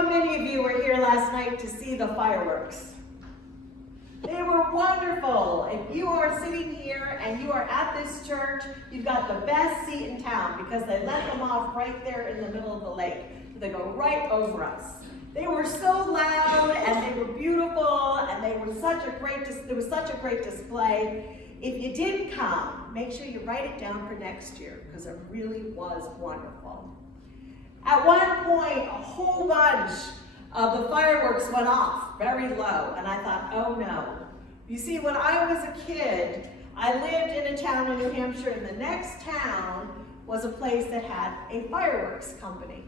How many of you were here last night to see the fireworks? They were wonderful. If you are sitting here and you are at this church, you've got the best seat in town because they let them off right there in the middle of the lake. They go right over us. They were so loud and they were beautiful and they were such a great, there was such a great display. If you didn't come, make sure you write it down for next year because it really was wonderful. At one point, a whole bunch of the fireworks went off very low, and I thought, oh no. You see, when I was a kid, I lived in a town in New Hampshire, and the next town was a place that had a fireworks company.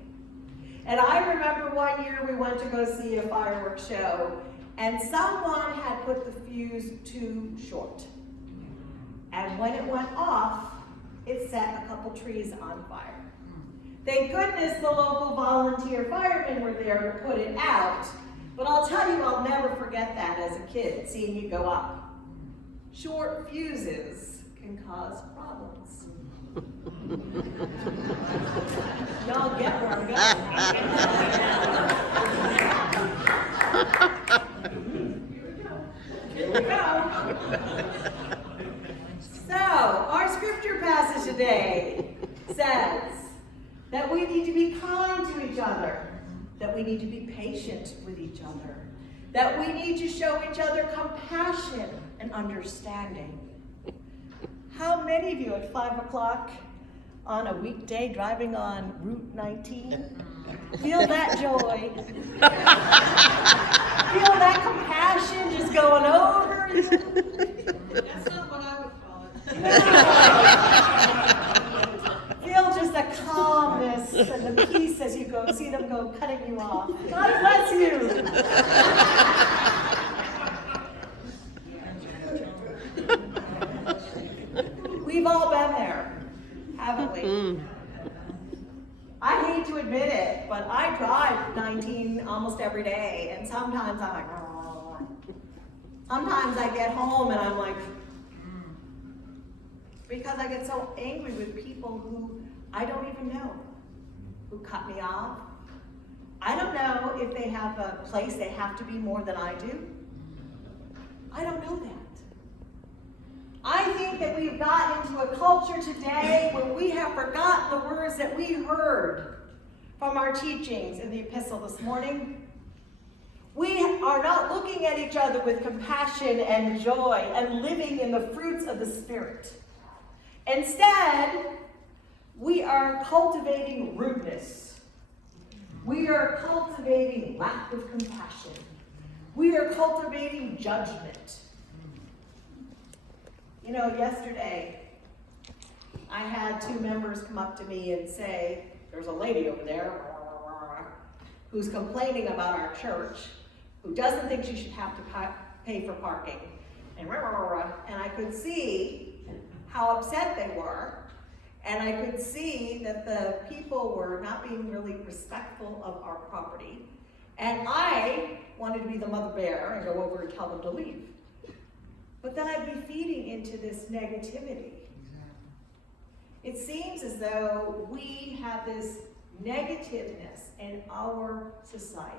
And I remember one year we went to go see a fireworks show, and someone had put the fuse too short. And when it went off, it set a couple trees on fire. Thank goodness the local volunteer firemen were there to put it out, but I'll tell you, I'll never forget that as a kid, seeing it go up. Short fuses can cause problems. Y'all get where I'm going. Here we go. So, our scripture passage today says that we need to be kind to each other, that we need to be patient with each other, that we need to show each other compassion and understanding. How many of you at 5 o'clock on a weekday driving on Route 19 feel that joy? Feel that compassion just going over you? That's not what I would call it. Feel just the calmness and the peace as you go see them go cutting you off. God bless you. We've all been there, haven't we? I hate to admit it, but I drive 19 almost every day, and sometimes I'm like, oh. Sometimes I get home and I'm like, because I get so angry with people who I don't even know, who cut me off. I don't know if they have a place they have to be more than I do. I don't know that. I think that we've gotten into a culture today where we have forgotten the words that we heard from our teachings in the epistle this morning. We are not looking at each other with compassion and joy and living in the fruits of the Spirit. Instead, we are cultivating rudeness. We are cultivating lack of compassion. We are cultivating judgment. You know, yesterday, I had two members come up to me and say, there's a lady over there who's complaining about our church, who doesn't think she should have to pay for parking. And I could see how upset they were, and I could see that the people were not being really respectful of our property. And I wanted to be the mother bear and go over and tell them to leave. But then I'd be feeding into this negativity. It seems as though we have this negativeness in our society.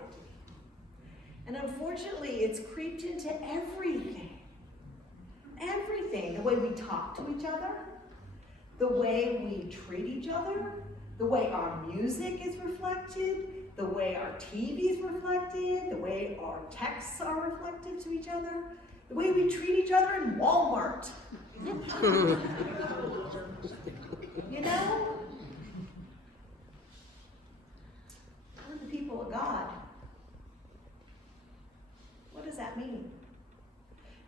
And unfortunately, it's creeped into everything. Everything. The way we talk to each other, the way we treat each other, the way our music is reflected, the way our TV is reflected, the way our texts are reflected to each other, the way we treat each other in Walmart. You know? We're the people of God. What does that mean?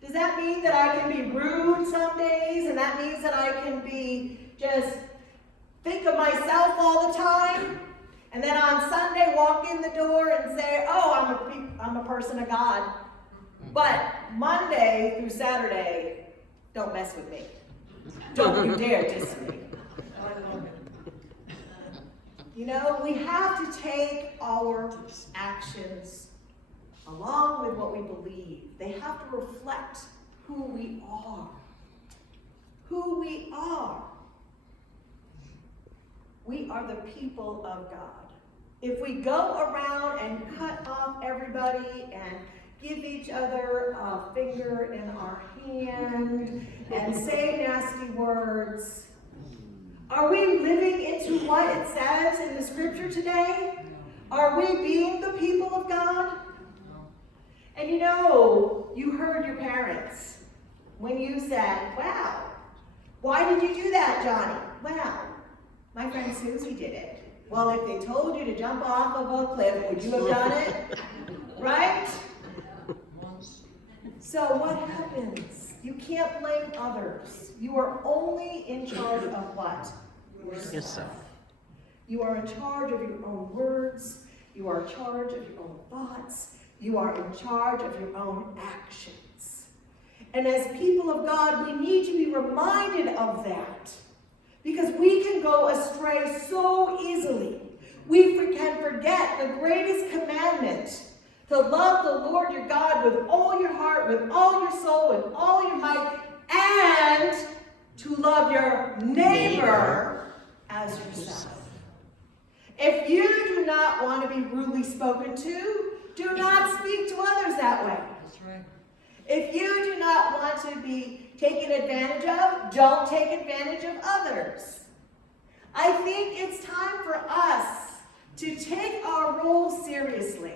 Does that mean that I can be rude some days, and that means that I can be just think of myself all the time, and then on Sunday walk in the door and say, oh, I'm a person of God, but Monday through Saturday, don't mess with me. Don't you dare diss me. You know, we have to take our actions along with what we believe. They have to reflect who we are. Who we are. We are the people of God. If we go around and cut give each other a finger in our hand and say nasty words? Are we living into what it says in the scripture today? Are we being the people of God? And you know, you heard your parents when you said, wow, why did you do that, Johnny? Well, my friend Susie did it. Well, if they told you to jump off of a cliff, would you have done it? Right? So what happens? You can't blame others. You are only in charge of what? Yourself. You are in charge of your own words. You are in charge of your own thoughts. You are in charge of your own actions. And as people of God, we need to be reminded of that. Because we can go astray so easily. We can forget the greatest commandment, to love the Lord your God with all your heart, with all your soul, with all your might, and to love your neighbor as yourself. If you do not want to be rudely spoken to, do not speak to others that way. That's right. If you do not want to be taken advantage of, don't take advantage of others. I think it's time for us to take our role seriously,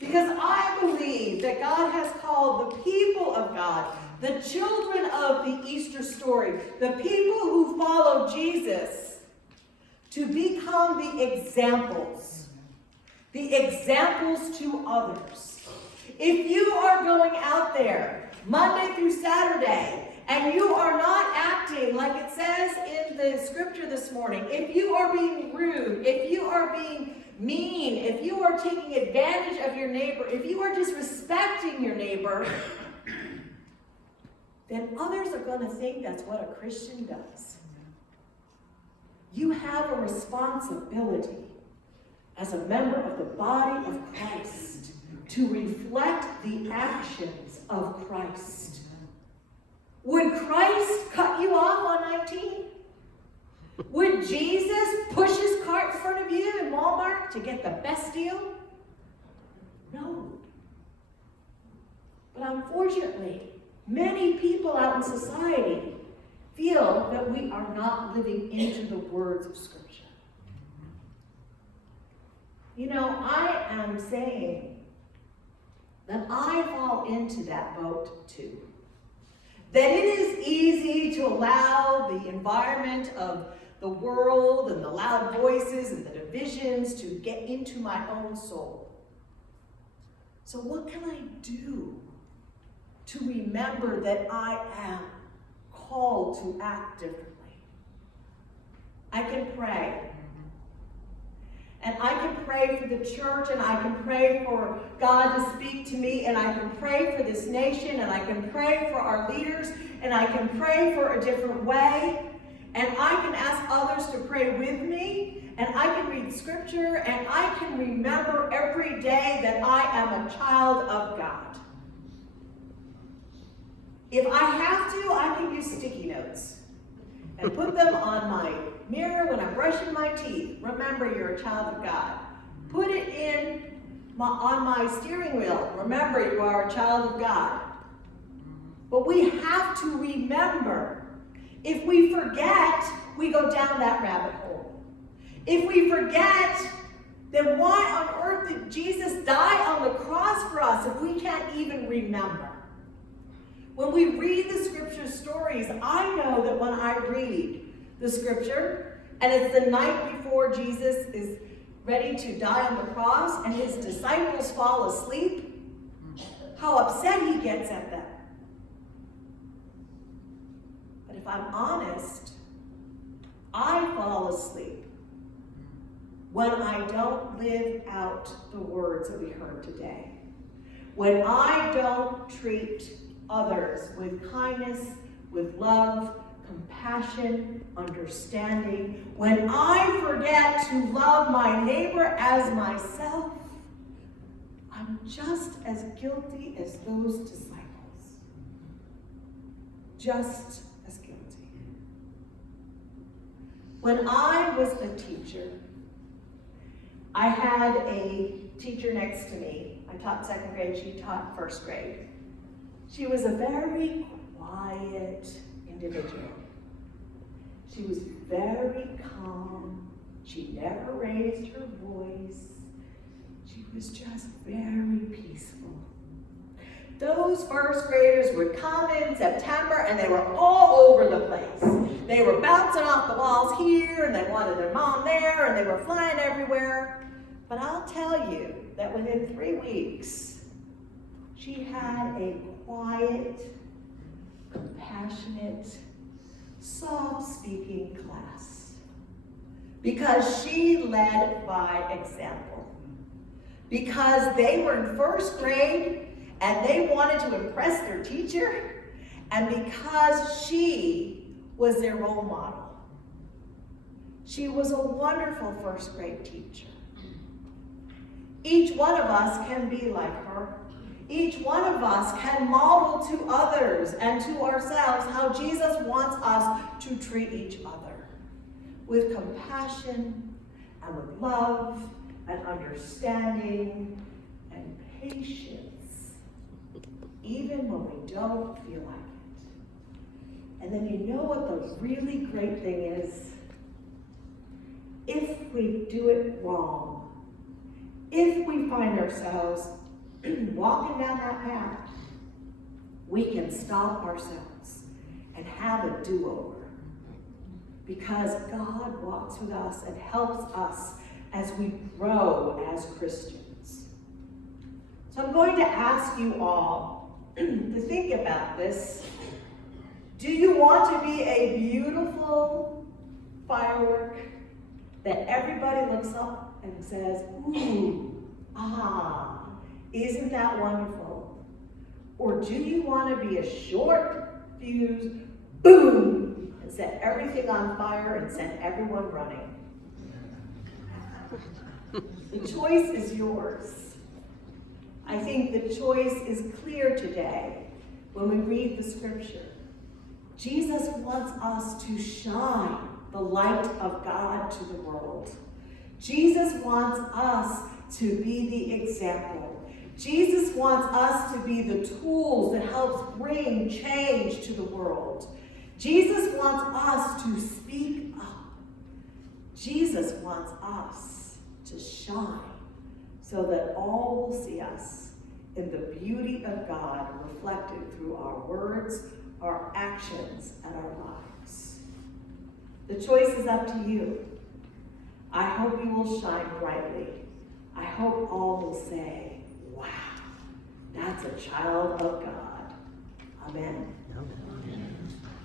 because I believe that God has called the people of God, the children of the Easter story, the people who follow Jesus, to become the examples to others. If you are going out there Monday through Saturday and you are not acting like it says in the scripture this morning, if you are being rude, if you are being mean, if you are taking advantage of your neighbor, if you are disrespecting your neighbor, then others are going to think that's what a Christian does. You have a responsibility as a member of the body of Christ to reflect the actions of Christ. Would Christ cut you off on 19? Would Jesus push his cart in front of you in Walmart to get the best deal? No. But unfortunately, many people out in society feel that we are not living into the words of Scripture. You know, I am saying that I fall into that boat too. That it is easy to allow the environment of the world and the loud voices and the divisions to get into my own soul. So what can I do to remember that I am called to act differently? I can pray. And I can pray for the church, and I can pray for God to speak to me, and I can pray for this nation, and I can pray for our leaders, and I can pray for a different way, and I can ask others to pray with me, and I can read scripture, and I can remember every day that I am a child of God. If I have to, I can use sticky notes and put them on my mirror when I'm brushing my teeth. Remember, you're a child of God. Put it on my steering wheel. Remember, you are a child of God. But we have to remember. If we forget, we go down that rabbit hole. If we forget, then why on earth did Jesus die on the cross for us if we can't even remember? When we read the scripture stories, I know that when I read the scripture, and it's the night before Jesus is ready to die on the cross, and his disciples fall asleep, how upset he gets at them. But if I'm honest, I fall asleep when I don't live out the words that we heard today. When I don't treat others with kindness, with love, compassion, understanding. When I forget to love my neighbor as myself, I'm just as guilty as those disciples. Just as guilty. When I was a teacher, I had a teacher next to me. I taught second grade, she taught first grade. She was a very quiet individual. She was very calm. She never raised her voice. She was just very peaceful. Those first graders would come in September and they were all over the place. They were bouncing off the walls here and they wanted their mom there and they were flying everywhere. But I'll tell you that within 3 weeks, she had a quiet, compassionate, soft-speaking class. Because she led by example. Because they were in first grade and they wanted to impress their teacher, and because she was their role model. She was a wonderful first grade teacher. Each one of us can be like her. Each one of us can model to others and to ourselves how Jesus wants us to treat each other. With compassion and with love and understanding and patience. Even when we don't feel like it. And then you know what the really great thing is? If we do it wrong, if we find ourselves walking down that path, we can stop ourselves and have a do-over. Because God walks with us and helps us as we grow as Christians. So I'm going to ask you all to think about this. Do you want to be a beautiful firework that everybody looks up and says, ooh, ah, isn't that wonderful? Or do you want to be a short fuse, boom, and set everything on fire and send everyone running? The choice is yours. I think the choice is clear today when we read the scripture. Jesus wants us to shine the light of God to the world. Jesus wants us to be the example. Jesus wants us to be the tools that helps bring change to the world. Jesus wants us to speak up. Jesus wants us to shine so that all will see us in the beauty of God reflected through our words, our actions, and our lives. The choice is up to you. I hope you will shine brightly. I hope all will say, wow, that's a child of God. Amen. Amen.